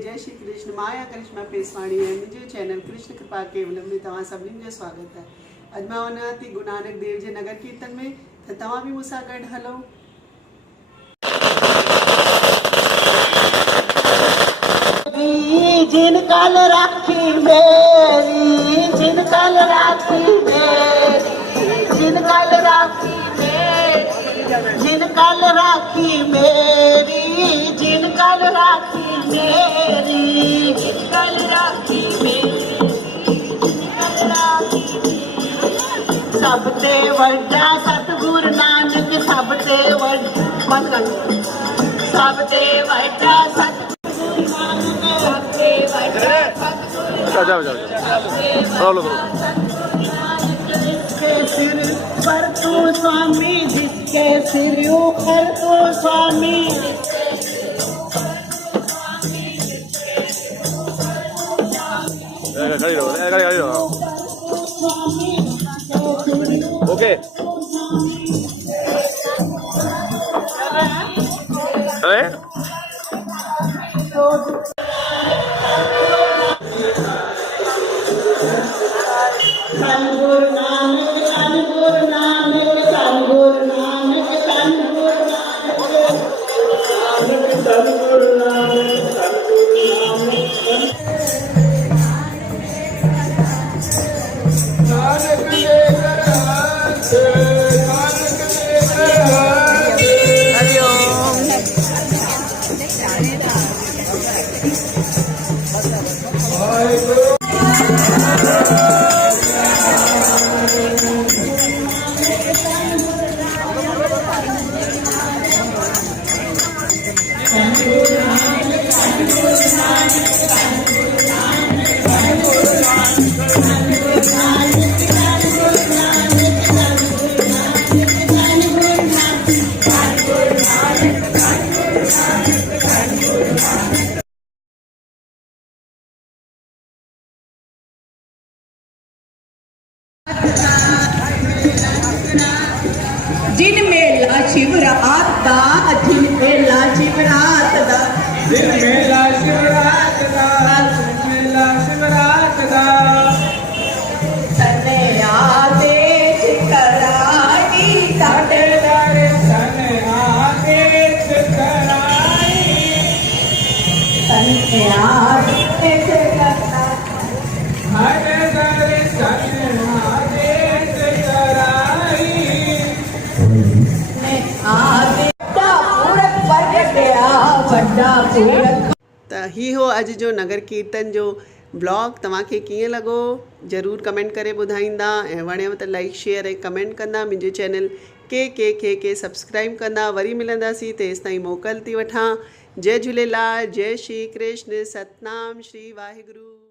जय श्री कृष्ण। माया करिश्मा पेसवाणी है मुझे चैनल कृष्ण कृपा केवलम में तव्हां सभिनीनि जो स्वागत है। अॼु मां वञां थी गुरु नानक देव जे नगर कीर्तन में, त तव्हां बि मूंसां गॾु हलो। जिन कल राखी मेरी, जिन कल राखी मेरी, जिन कल राखी मेरी, जिन कल राखी मेरी, जिन कल राखी मेरी, जिन कल राखी मेरी, सब ते वड्डा सतगुरु नानक, सब ते वड्डा सब ते वड्डा सतगुरु नानक, सब ते वड्डा सतगुरु जिसके सिर पर तू स्वामी, जिसके सिर ऊपर तू स्वामी, ओके धन गुरु नानक, धन गुरु नानक, धन गुरु नानक, धन गुरु नानक, धन गुरु नानक, धन गुरु नानक, जिन मेला शिवरात दा, जिन मेला शिवरात दा, जिन मेला शिवरात दा, जिन मेला शिवरात दा, सने आदेश कराई, साडे दर्शन आदेश कराई, सने आदेश कराई, साडे दर्शन आदेश कराई, ने आदेश पूरक प्रगटया, वड्डा पूरक। त ही हो अॼु जो नगर कीर्तन जो ब्लॉग। तव्हांखे कीअं लॻो ज़रूरु कमेंट करे ॿुधाईंदा, ऐं वणेव त लाइक शेयर ऐं कमेंट कंदा। मुंहिंजे चैनल के सब्सक्राइब कंदा। वरी मिलंदासीं, तेसि ताईं मोकल थी वठां। जय झूलेलाल, जय श्री कृष्ण, सतनाम श्री वाहिगुरु।